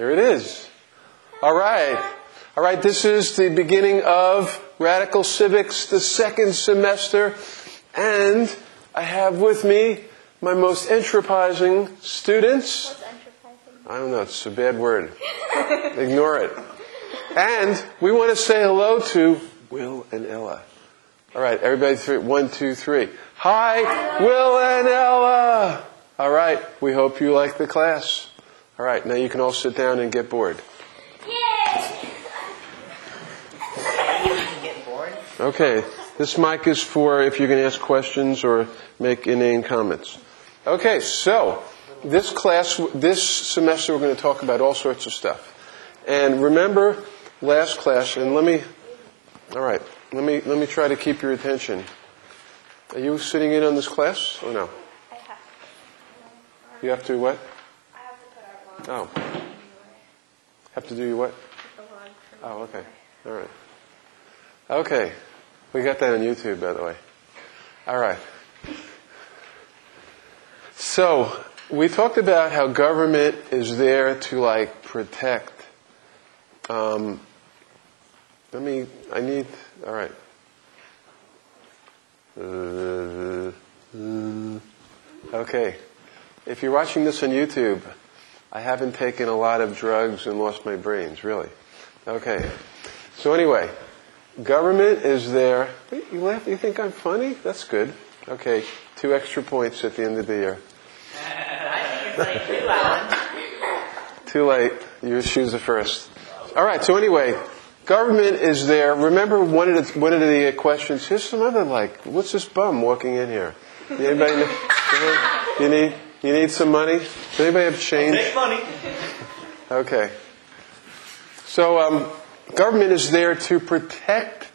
Here it is. All right. All right, this is the beginning of Radical Civics, the second semester. And I have with me my most entropizing students. What's entropizing? I don't know, it's a bad word. Ignore it. And we want to say hello to Will and Ella. All right, everybody, 1, 2, 3. Hi, Will and Ella. All right, we hope you like the class. All right, now you can all sit down and get bored. Yay! You can get bored? Okay, this mic is for if you can ask questions or make inane comments. Okay, so this semester we're going to talk about all sorts of stuff. And remember last class, and let me try to keep your attention. Are you sitting in on this class or no? I have to. You have to what? I have to put our lawn. Oh. Have to do your what? The lawn for Oh, okay. All right. Okay. We got that on YouTube, by the way. All right. So, we talked about how government is there to, protect. All right. Okay. If you're watching this on YouTube, I haven't taken a lot of drugs and lost my brains, really. Okay. So anyway, government is there. Wait, you laugh? You think I'm funny? That's good. Okay. 2 extra points at the end of the year. I think it's like too, Alan. Too late. Your shoes are first. All right. So anyway, government is there. Remember one of the questions. Here's some other what's this bum walking in here? Anybody know? You need some money? Does anybody have change? Make money. Okay. So government is there to protect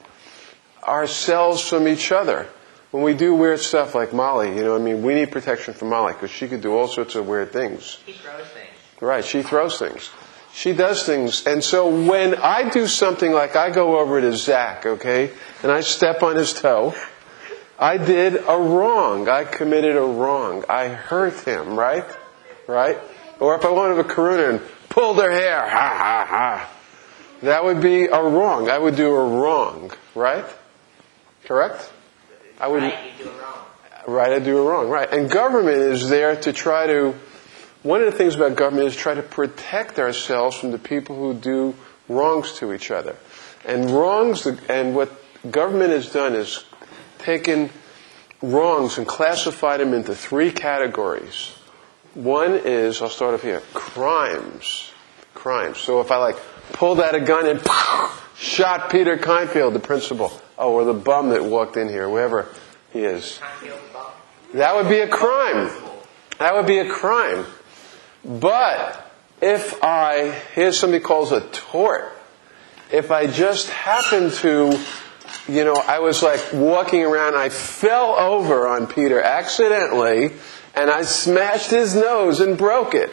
ourselves from each other. When we do weird stuff like Molly, we need protection from Molly because she could do all sorts of weird things. He throws things. Right, she throws things. She does things. And so when I do something like I go over to Zach, okay, and I step on his toe, I did a wrong. I committed a wrong. I hurt him, right? Right? Or if I wanted to Karuna and pulled her hair, ha, ha, ha. That would be a wrong. I would do a wrong, right? Correct? I would. Right, you do it wrong. Right, I do it wrong, right. And government is there to try to, one of the things about government is try to protect ourselves from the people who do wrongs to each other. And what government has done is taken wrongs and classified them into 3 categories. One is, I'll start off here, crimes. Crimes. So if I pulled out a gun and shot Peter Kindfield, the principal, or the bum that walked in here, whoever he is. That would be a crime. That would be a crime. But if here's something called a tort. If I just happen to, I was walking around, I fell over on Peter accidentally, and I smashed his nose and broke it.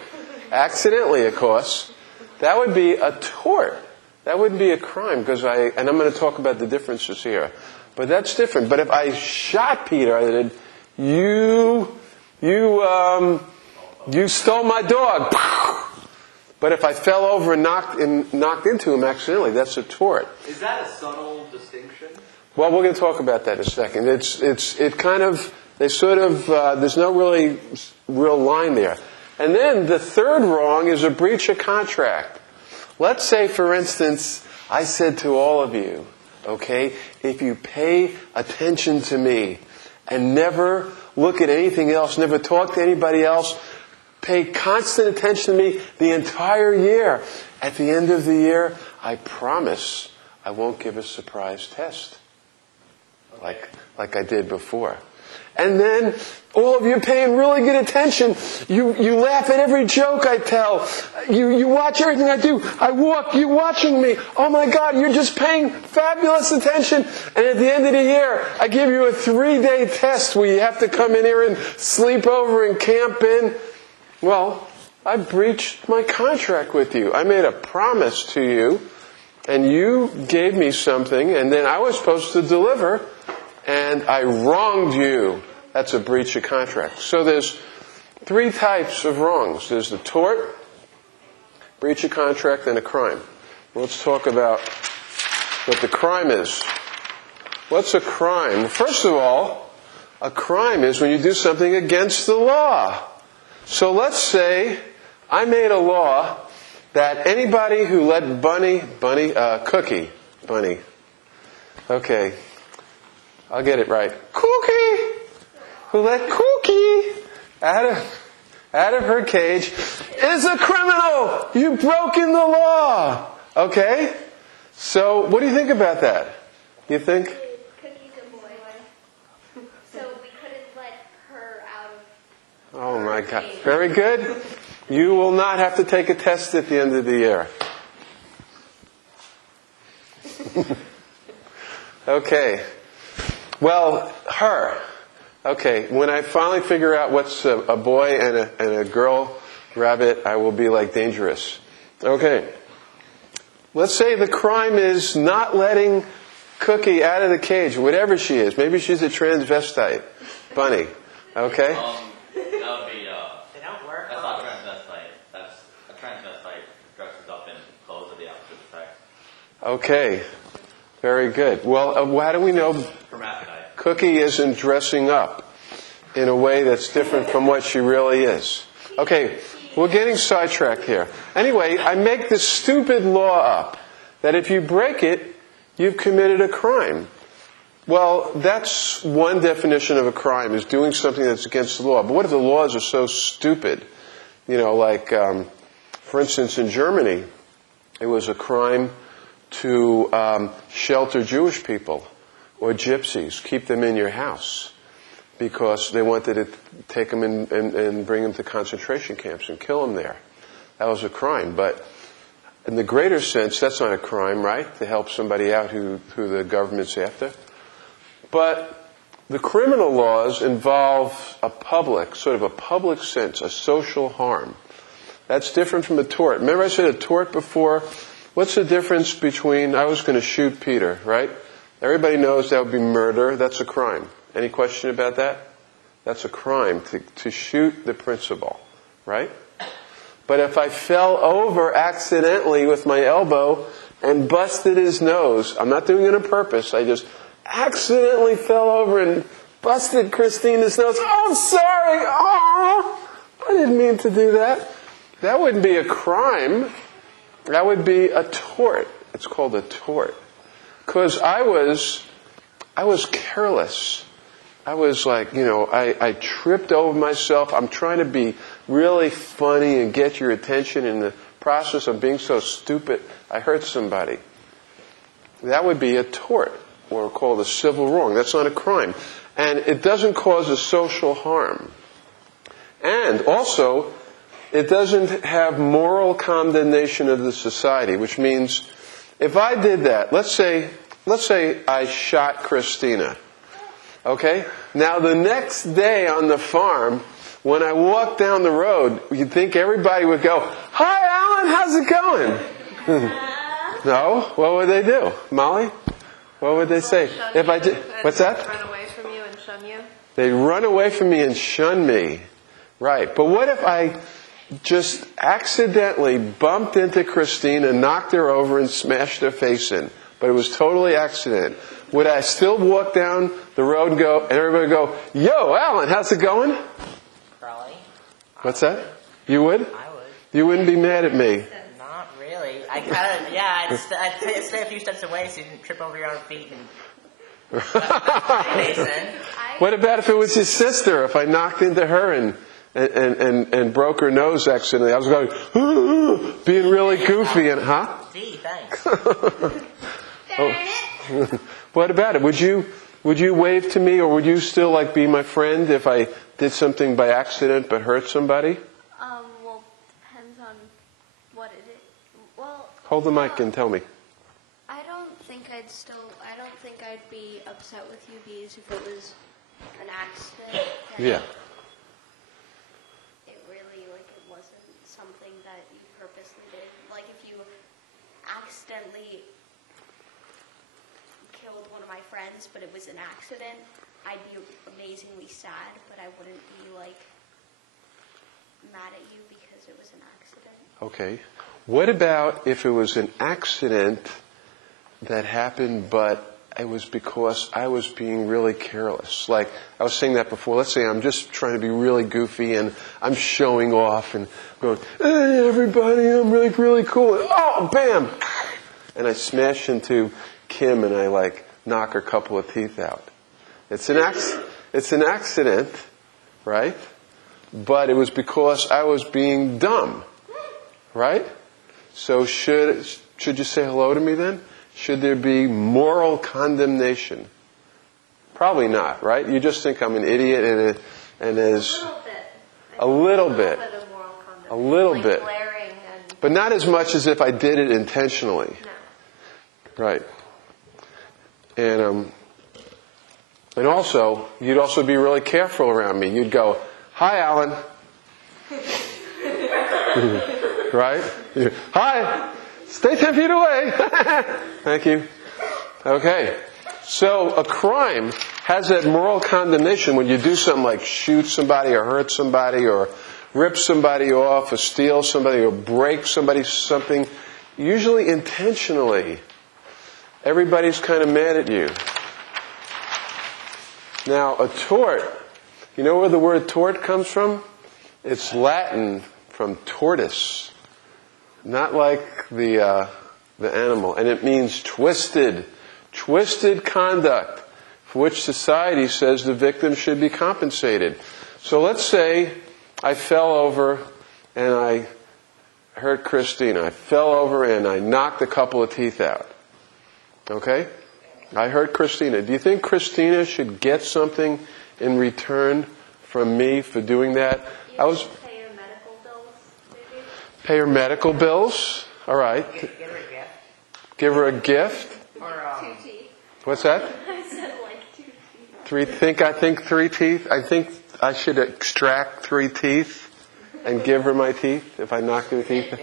Accidentally, of course. That would be a tort. That wouldn't be a crime because and I'm going to talk about the differences here. But that's different. But if I shot Peter, I did, you stole my dog. But if I fell over and knocked into him accidentally, that's a tort. Is that a subtle distinction? Well, we're going to talk about that in a second. There's no really real line there. And then the third wrong is a breach of contract. Let's say, for instance, I said to all of you, okay, if you pay attention to me and never look at anything else, never talk to anybody else, pay constant attention to me the entire year. At the end of the year, I promise I won't give a surprise test like I did before. And then all of you paying really good attention. You laugh at every joke I tell. You watch everything I do. I walk. You watching me. Oh my God, you're just paying fabulous attention. And at the end of the year, I give you a 3-day test where you have to come in here and sleep over and camp in. Well, I breached my contract with you. I made a promise to you, and you gave me something, and then I was supposed to deliver, and I wronged you. That's a breach of contract. So there's 3 types of wrongs. There's the tort, breach of contract, and a crime. Let's talk about what the crime is. What's a crime? First of all, a crime is when you do something against the law. So let's say I made a law that anybody who let Bunny, okay, I'll get it right. Cookie, who let Cookie out of her cage is a criminal. You've broken the law. Okay? So what do you think about that? You think? Cookie's a boy. So we couldn't let her out of... Oh my God. Very good. You will not have to take a test at the end of the year. Okay. Well, her. Okay. When I finally figure out what's a boy and a girl rabbit, I will be like dangerous. Okay. Let's say the crime is not letting Cookie out of the cage, whatever she is. Maybe she's a transvestite. Bunny. Okay? That would be, They don't work. that's not transvestite. That's a transvestite dresses up in clothes of the opposite sex. Okay. Very good. Well, how do we know Hermaphrodite. Cookie isn't dressing up in a way that's different from what she really is? Okay, we're getting sidetracked here. Anyway, I make this stupid law up that if you break it, you've committed a crime. Well, that's one definition of a crime, is doing something that's against the law. But what if the laws are so stupid? You know, like, for instance, in Germany, it was a crime to shelter Jewish people or gypsies, keep them in your house, because they wanted to take them and bring them to concentration camps and kill them there. That was a crime. But in the greater sense, that's not a crime, right? To help somebody out who the government's after. But the criminal laws involve sort of a public sense, a social harm. That's different from a tort. Remember I said a tort before? What's the difference between, I was going to shoot Peter, right? Everybody knows that would be murder. That's a crime. Any question about that? That's a crime, to shoot the principal, right? But if I fell over accidentally with my elbow and busted his nose, I'm not doing it on purpose, I just accidentally fell over and busted Christina's nose. Oh, I'm sorry. Oh, I didn't mean to do that. That wouldn't be a crime. That would be a tort. It's called a tort. Because I was careless. I was like, I tripped over myself. I'm trying to be really funny and get your attention. In the process of being so stupid, I hurt somebody. That would be a tort, or called a civil wrong. That's not a crime. And it doesn't cause a social harm. And also, it doesn't have moral condemnation of the society, which means if I did that, let's say I shot Christina. Okay? Now the next day on the farm, when I walked down the road, you'd think everybody would go, "Hi, Alan, how's it going?" No? What would they do? Molly? What would they say? If I did, what's that? Run away from you and shun you. They run away from me and shun me. Right. But what if I just accidentally bumped into Christine and knocked her over and smashed her face in? But it was totally accident. Would I still walk down the road and everybody go, "Yo, Alan, how's it going?" Probably. What's that? You would? I would. You wouldn't be mad at me. Not really. I kind of, yeah, I'd stay a few steps away so you didn't trip over your own feet and... Mason. What about if it was his sister? If I knocked into her and broke her nose accidentally, I was going, being really goofy and, huh? Gee, thanks. Oh. What about it? Would you wave to me, or would you still be my friend if I did something by accident but hurt somebody? Well, depends on what it is. Well, Hold the mic and tell me. I don't think I'd be upset with you because if it was an accident. Yeah. It really, it wasn't something that you purposely did. Like, if you accidentally killed one of my friends, but it was an accident, I'd be amazingly sad, but I wouldn't be, mad at you because because it was an accident. Okay. What about if it was an accident that happened, but it was because I was being really careless? Like, I was saying that before. Let's say I'm just trying to be really goofy and I'm showing off and going, hey, everybody, I'm really, really cool. And, oh, bam! And I smash into Kim and I, like, knock her couple of teeth out. It's an accident, right? But it was because I was being dumb, right? So should you say hello to me then? Should there be moral condemnation? Probably not, right? You just think I'm an idiot and as a little bit, of moral condemnation. a little like bit, glaring and but not as much as if I did it intentionally, no. right? And also, you'd also be really careful around me. You'd go, "Hi, Alan." Right? Hi. Stay 10 feet away. Thank you. Okay. So a crime has that moral condemnation when you do something like shoot somebody or hurt somebody or rip somebody off or steal somebody or break somebody something, usually intentionally. Everybody's kind of mad at you. Now, a tort, you know where the word tort comes from? It's Latin, from tortoise. Not like the animal. And it means twisted conduct for which society says the victim should be compensated. So let's say I fell over and I hurt Christina. I fell over and I knocked a couple of teeth out. Okay? I hurt Christina. Do you think Christina should get something in return from me for doing that? Pay your medical bills, maybe? Pay her medical bills. All right. Give her a gift. Give her a gift. Or, 2 teeth. What's that? I said like 2 teeth. I think 3 teeth. I think I should extract 3 teeth and give her my teeth if I knock her teeth.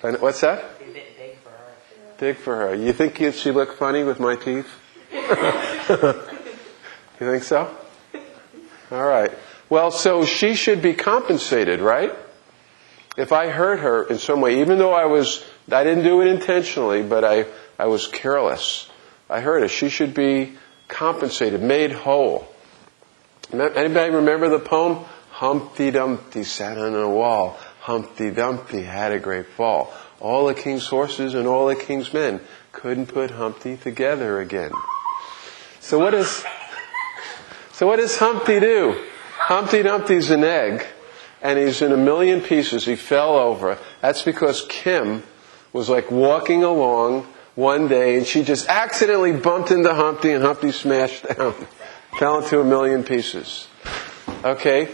What's that? Big for her. Big for her. You think she look funny with my teeth? You think so? All right. Well, so she should be compensated, right? If I hurt her in some way, even though I didn't do it intentionally, but I was careless. I hurt her. She should be compensated, made whole. Anybody remember the poem? Humpty Dumpty sat on a wall. Humpty Dumpty had a great fall. All the king's horses and all the king's men couldn't put Humpty together again. So what does Humpty do? Humpty Dumpty's an egg, and he's in a million pieces. He fell over. That's because Kim was like walking along one day, and she just accidentally bumped into Humpty, and Humpty smashed down, fell into a million pieces. Okay,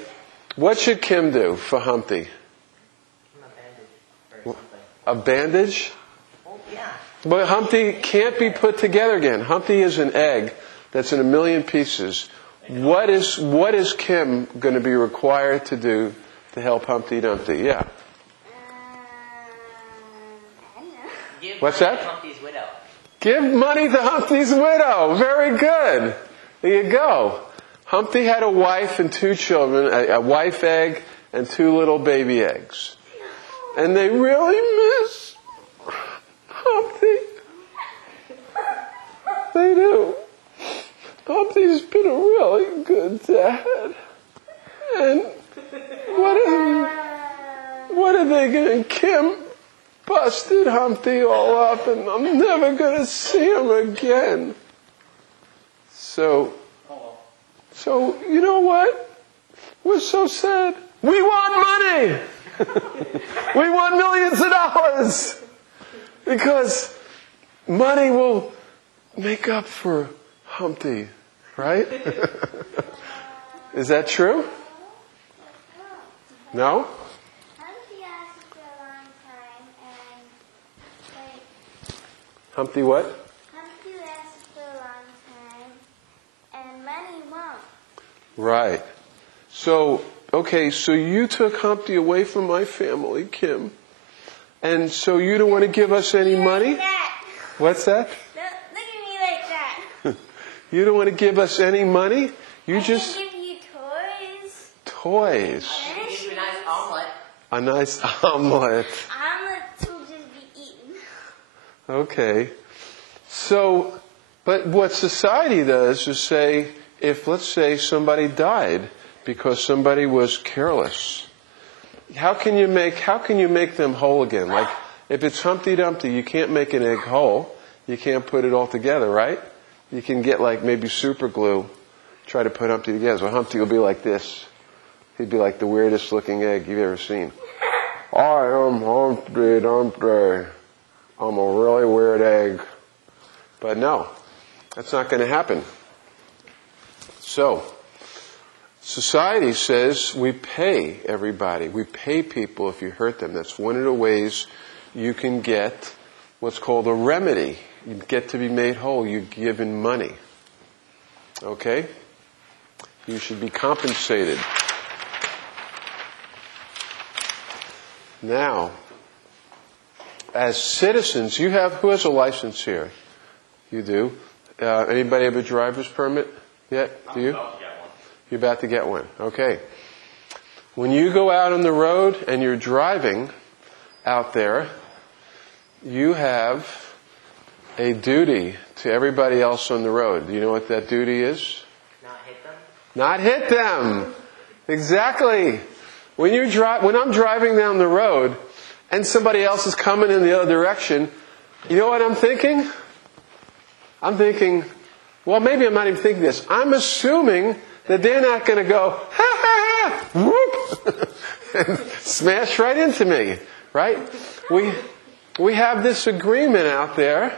what should Kim do for Humpty? A bandage? Oh, yeah. But Humpty can't be put together again. Humpty is an egg that's in a million pieces. What is Kim going to be required to do to help Humpty Dumpty? Yeah. I don't know. Give What's money that? to Humpty's widow. Give money to Humpty's widow. Very good. There you go. Humpty had a wife and 2 children, a wife egg and 2 little baby eggs. And they really miss Humpty. They do. Humpty's been a really good dad. And what are they going to... Kim busted Humpty all up, and I'm never going to see him again. So, you know what? We're so sad. We want money! We want millions of dollars! Because money will make up for Humpty, right? Is that true? No? Humpty asked for a long time and Humpty what? Humpty asked for a long time and money won't. Right. So, okay, so you took Humpty away from my family, Kim. And so you don't want to give us any money? Like that. What's that? Look at me like that. You don't want to give us any money? You I just... can give you toys. Toys. I can give you a nice omelet. A nice omelet. Omelets will just be eaten. Okay. So, but what society does is say, if let's say somebody died because somebody was careless, how can you make them whole again? Like, if it's Humpty Dumpty, you can't make an egg whole. You can't put it all together, right? You can get like maybe super glue, try to put Humpty together. So Humpty will be like this. He'd be like the weirdest looking egg you've ever seen. I am Humpty Dumpty. I'm a really weird egg. But no, that's not going to happen. So, society says we pay everybody. We pay people if you hurt them. That's one of the ways you can get what's called a remedy. You get to be made whole. You're given money. Okay? You should be compensated. Now, as citizens, who has a license here? You do. Anybody have a driver's permit yet? Do you? You're about to get one. Okay. When you go out on the road and you're driving out there, you have a duty to everybody else on the road. Do you know what that duty is? Not hit them? Not hit them. Exactly. When I'm driving down the road and somebody else is coming in the other direction, you know what I'm thinking? I'm thinking, well, maybe I'm not even thinking this. I'm assuming that they're not going to go, ha ha ha, whoop, and smash right into me, right? We have this agreement out there.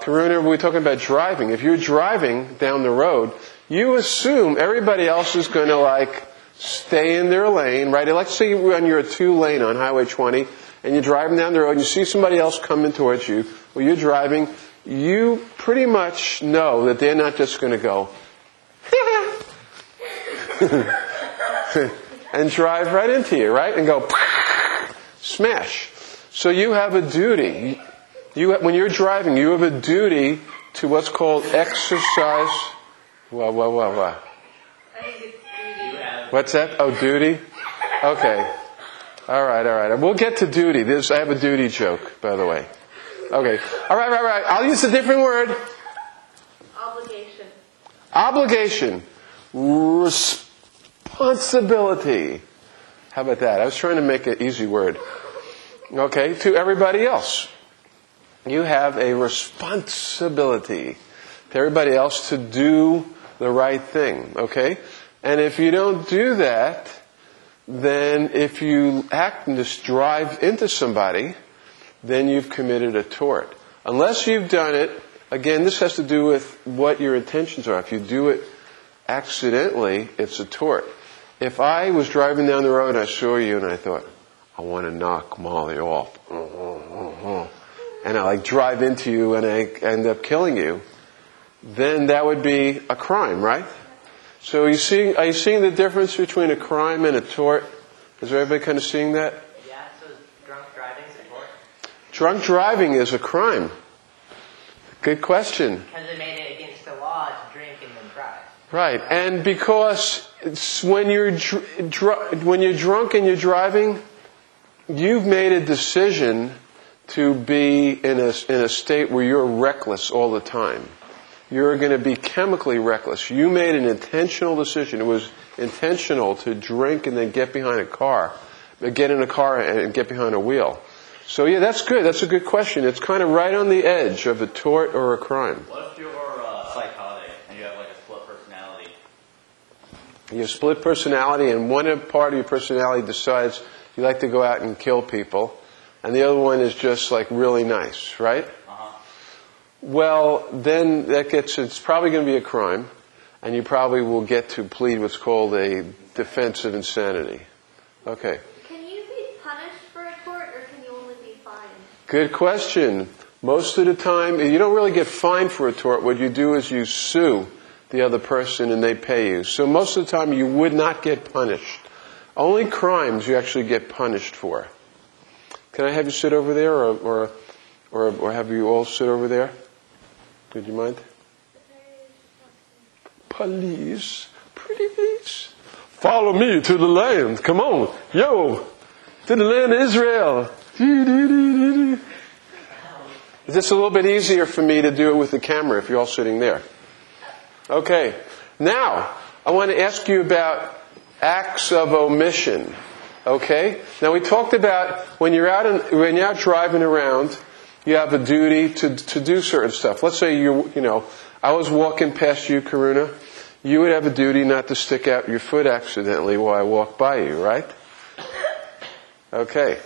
Karuna, we're talking about driving. If you're driving down the road, you assume everybody else is going to like stay in their lane, right? Let's say you're a 2-lane on Highway 20, and you're driving down the road, and you see somebody else coming towards you. Well, you're driving. You pretty much know that they're not just going to go and drive right into you, right? And go smash. So you have a duty. When you're driving, you have a duty to what's called exercise. What? What's that? Oh, duty? Okay. All right. We'll get to duty. I have a duty joke, by the way. Okay. All right. I'll use a different word. Obligation. Responsibility. How about that? I was trying to make an easy word. Okay. To everybody else. You have a responsibility to everybody else to do the right thing. Okay? And if you don't do that, then if you act and just drive into somebody, then you've committed a tort. Unless you've done it, again, this has to do with what your intentions are. If you do it accidentally, it's a tort. If I was driving down the road and I saw you and I thought, I want to knock Molly off, and I like drive into you and I end up killing you, then that would be a crime, right? So are you seeing the difference between a crime and a tort? Is everybody kind of seeing that? Yeah, so drunk driving is a tort? Drunk driving is a crime. Good question. Because they made it against the law to drink and then drive. Right, and because when you're drunk and you're driving, you've made a decision to be in a state where you're reckless all the time. You're going to be chemically reckless. You made an intentional decision. It was intentional to drink and then get in a car and get behind a wheel. So yeah, that's good. That's a good question. It's kind of right on the edge of a tort or a crime. What if you're psychotic and you have like a split personality? You have split personality, and one part of your personality decides you like to go out and kill people, and the other one is just like really nice, right? Well, then it's probably going to be a crime, and you probably will get to plead what's called a defense of insanity. Okay. Can you be punished for a tort, or can you only be fined? Good question. Most of the time, you don't really get fined for a tort. What you do is you sue the other person and they pay you. So most of the time, you would not get punished. Only crimes you actually get punished for. Can I have you sit over there, or have you all sit over there? Would you mind? Please. Please. Follow me to the land. Come on. Yo. To the land of Israel. It's just a little bit easier for me to do it with the camera if you're all sitting there. Okay. Now, I want to ask you about acts of omission. Okay? Now, we talked about when you're out driving around, you have a duty to do certain stuff. Let's say I was walking past you, Karuna. You would have a duty not to stick out your foot accidentally while I walk by you, right? Okay.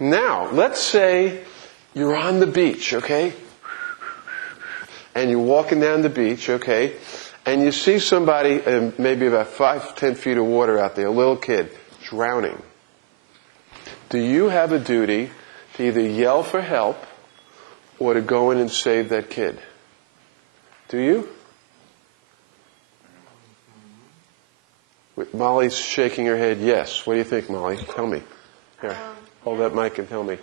Now, let's say you're on the beach, okay? And you're walking down the beach, okay? And you see somebody in maybe about 5-10 feet of water out there, a little kid, drowning. Do you have a duty to either yell for help or to go in and save that kid? Do you? Molly's shaking her head yes. What do you think, Molly? Tell me. Here, hold that mic and tell me.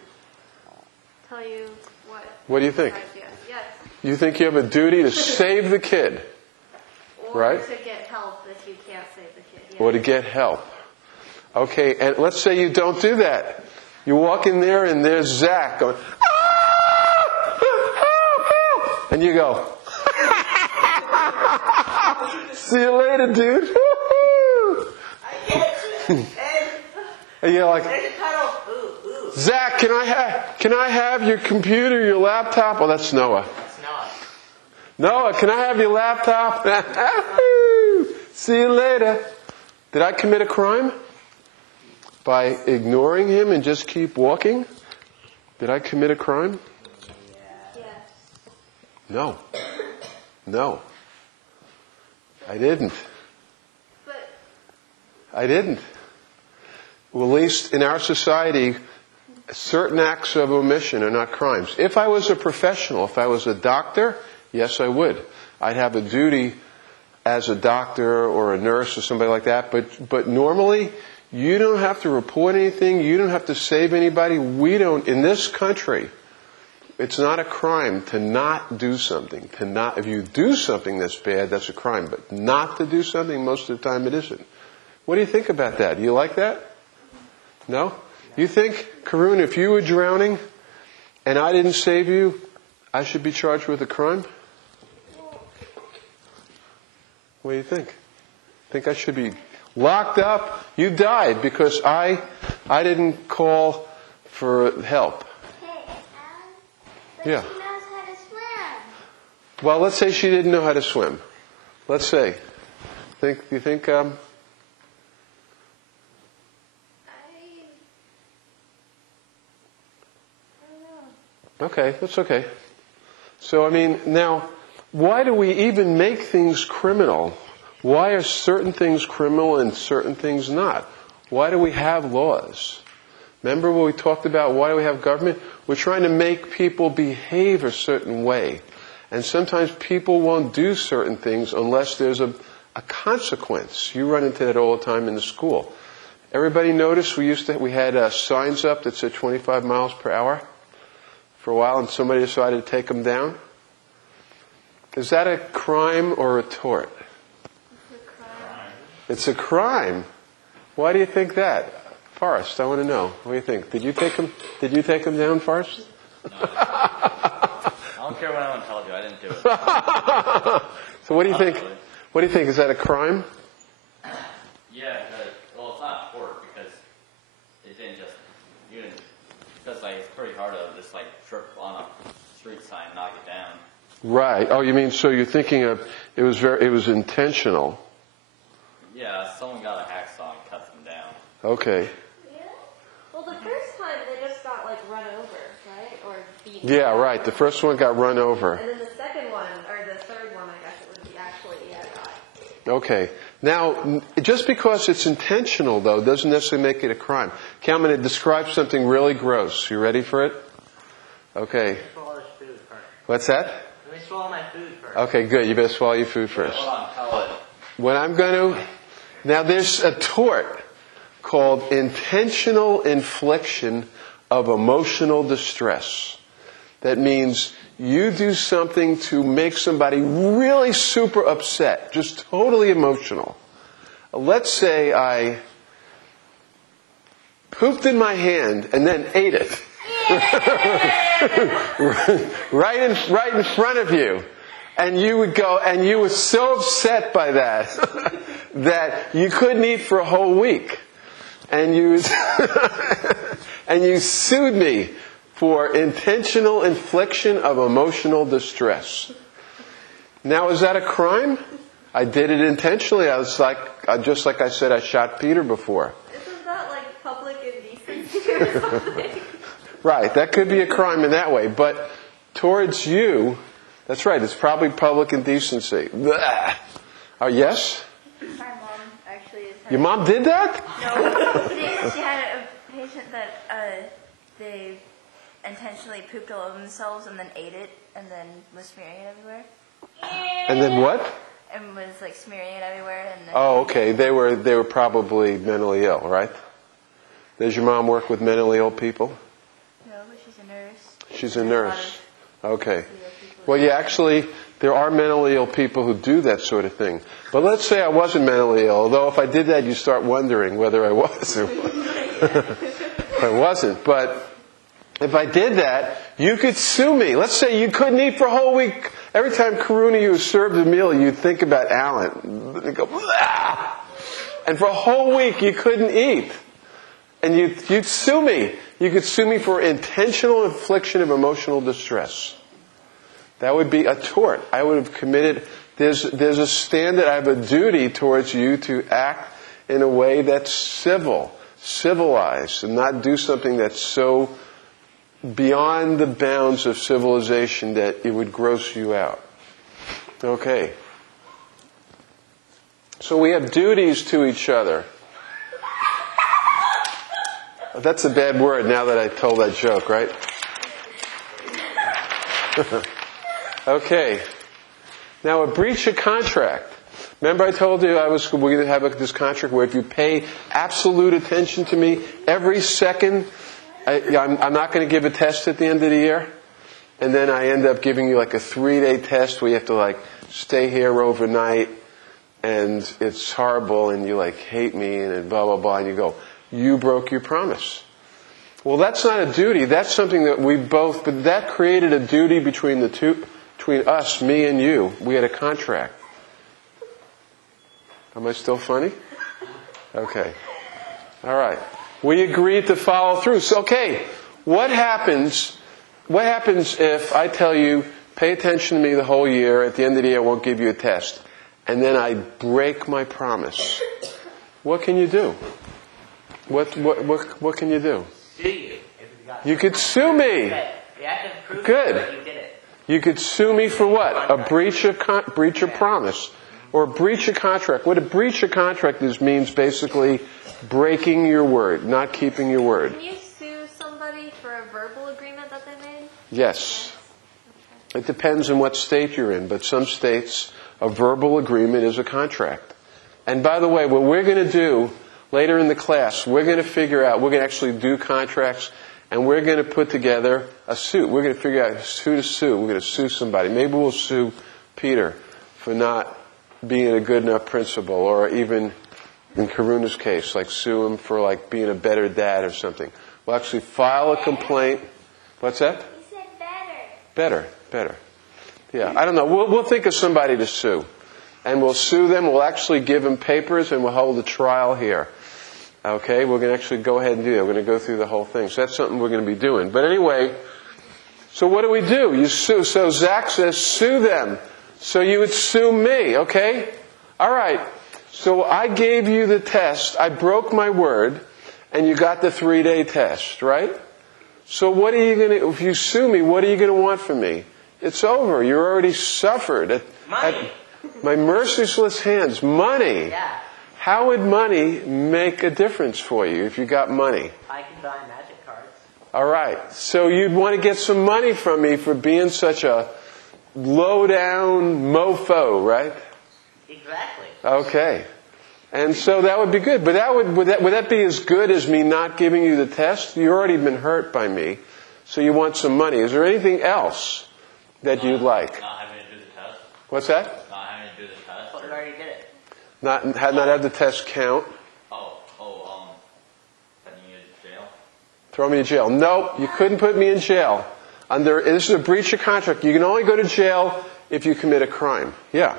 Tell you what. What do you think? Yes. You think you have a duty to save the kid? Or right? to get help if you can't save the kid. Yes. Or to get help. Okay, and let's say you don't do that. You walk in there and there's Zach going, ah! And you go, see you later, dude. And you're like, Zach, can I have your computer, your laptop? Oh, that's Noah. That's Noah. Noah, can I have your laptop? See you later. Did I commit a crime? By ignoring him and just keep walking? Did I commit a crime? Yes. No. No. I didn't. But I didn't. Well, at least in our society, certain acts of omission are not crimes. If I was a professional, if I was a doctor, yes, I would. I'd have a duty as a doctor or a nurse or somebody like that. But normally, you don't have to report anything. You don't have to save anybody. We don't, in this country, it's not a crime to not do something. If you do something that's bad, that's a crime. But not to do something, most of the time it isn't. What do you think about that? Do you like that? No? You think, Karun, if you were drowning and I didn't save you, I should be charged with a crime? What do you think? Think I should be locked up? You died because I didn't call for help. hey, Alan, but Yeah. she knows how to swim. Well, let's say she didn't know how to swim. Let's say. Do you think Okay, that's okay. So, I mean, now, why do we even make things criminal? Why are certain things criminal and certain things not? Why do we have laws? Remember what we talked about? Why do we have government? We're trying to make people behave a certain way. And sometimes people won't do certain things unless there's a consequence. You run into that all the time in the school. Everybody notice we had signs up that said 25 miles per hour for a while, and somebody decided to take them down? Is that a crime or a tort? It's a crime. It's a crime. Why do you think that? Forrest, I want to know. What do you think? Did you take them down, Forrest? No, I don't care what anyone tells you. I didn't do it. So what do you think? What do you think? Is that a crime? Yeah, well, it's not a tort because it didn't just, because like it's pretty hard to just like trip on a street sign and knock it down. Right. Oh, you mean, so you're thinking of, it was intentional. Yeah, someone got a hacksaw and cut them down. Okay. Yeah? Well, the first time they just got like run over, right? Or beaten. Yeah, right. The first one got run over. And then the second one, or the third one, I guess it would be actually, got. Okay. Now, just because it's intentional, though, doesn't necessarily make it a crime. Okay, I'm going to describe something really gross. You ready for it? Okay. Swallow his food first. What's that? Let me swallow my food first. Okay, good. You better swallow your food first. Hold on, tell it. What I'm going to... Now, there's a tort called intentional infliction of emotional distress. That means you do something to make somebody really super upset, just totally emotional. Let's say I pooped in my hand and then ate it. right in front of you. And you would go, and you were so upset by that that you couldn't eat for a whole week. And you and you sued me for intentional infliction of emotional distress. Now, is that a crime? I did it intentionally. I was just like I said, I shot Peter before. Isn't that like public indecency or something? Right, that could be a crime in that way. But towards you, that's right, it's probably public indecency. Blah. Yes? My mom actually is. Your mom did that? No, she had a patient that they intentionally pooped all over themselves and then ate it and then was smearing it everywhere. And then what? And was like smearing it everywhere. And then Oh, okay. They were probably mentally ill, right? Does your mom work with mentally ill people? No, but she's a nurse. She's a nurse. Okay. Well, yeah, actually, there are mentally ill people who do that sort of thing. But let's say I wasn't mentally ill, although if I did that, you start wondering whether I was or if I wasn't. But if I did that, you could sue me. Let's say you couldn't eat for a whole week. Every time Karuna, you served a meal, you'd think about Alan. You'd go, "Blah!" And for a whole week, you couldn't eat. And you'd sue me. You could sue me for intentional infliction of emotional distress. That would be a tort. I would have committed, there's a standard, I have a duty towards you to act in a way that's civilized, and not do something that's so beyond the bounds of civilization that it would gross you out. Okay. So we have duties to each other. That's a bad word now that I told that joke, right? Okay. Now, a breach of contract. Remember I told you we're going to have this contract where if you pay absolute attention to me every second, I'm not going to give a test at the end of the year. And then I end up giving you like a 3-day test where you have to like stay here overnight and it's horrible and you like hate me and blah, blah, blah. And you go, you broke your promise. Well, that's not a duty. That's something that but that created a duty between between us, me and you. We had a contract. Am I still funny? Okay. All right. We agreed to follow through. So, okay, what happens if I tell you, pay attention to me the whole year, at the end of the year I won't give you a test, and then I break my promise? What can you do? What can you do? Sue you. You could sue me. You have to prove Good. that you did it. You could sue me for what? A breach of promise. Or a breach of contract. What a breach of contract means basically breaking your word, not keeping your word. Can you sue somebody for a verbal agreement that they made? Yes. It depends on what state you're in, but some states, a verbal agreement is a contract. And by the way, what we're going to do later in the class, we're going to actually do contracts, and we're going to put together a suit. We're going to figure out who to sue. We're going to sue somebody. Maybe we'll sue Peter for not being a good enough principal, or even in Karuna's case, like sue him for like being a better dad or something. We'll actually file a complaint. What's that? You said Better. Yeah, I don't know. We'll think of somebody to sue. And we'll sue them. We'll actually give them papers, and we'll hold a trial here. Okay? We're going to actually go ahead and do that. We're going to go through the whole thing. So that's something we're going to be doing. But anyway, so what do? You sue. So Zach says, sue them. So you would sue me, okay? All right. So I gave you the test. I broke my word, and you got the 3-day test, right? So what are you going to, if you sue me, what are you going to want from me? It's over. You already suffered at my merciless hands. Money. Yeah. How would money make a difference for you if you got money? I can buy magic cards. All right. So you'd want to get some money from me for being such a low-down mofo, right? Exactly. Okay. And so that would be good. But would that be as good as me not giving you the test? You've already been hurt by me. So you want some money. Is there anything else that you'd like? Not having to do the test. What's that? Not having to do the test. But we already did it. Not have the test count. Putting you in jail? Throw me in jail. Nope, you couldn't put me in jail. This is a breach of contract. You can only go to jail if you commit a crime. Yeah.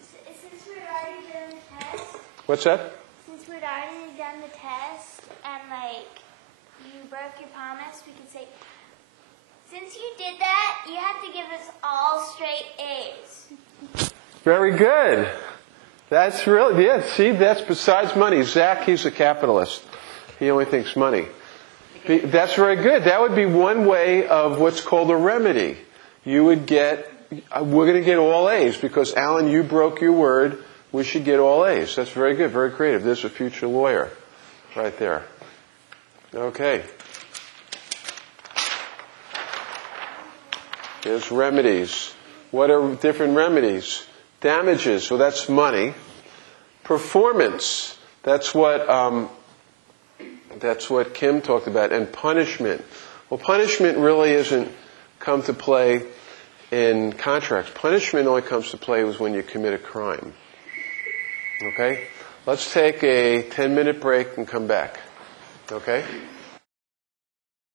Since we'd already done the test. What's that? Since we'd already done the test and you broke your promise, we could say, since you did that, you have to give us all straight A's. Very good. That's really, yeah, see, that's besides money. Zach, he's a capitalist. He only thinks money. That's very good. That would be one way of what's called a remedy. You would get, we're going to get all A's because, Alan, you broke your word. We should get all A's. That's very good, very creative. There's a future lawyer right there. Okay. There's remedies. What are different remedies? Damages, well, that's money. Performance, that's what Kim talked about. And punishment. Well, punishment really isn't come to play in contracts. Punishment only comes to play when you commit a crime. Okay? Let's take a 10-minute break and come back. Okay?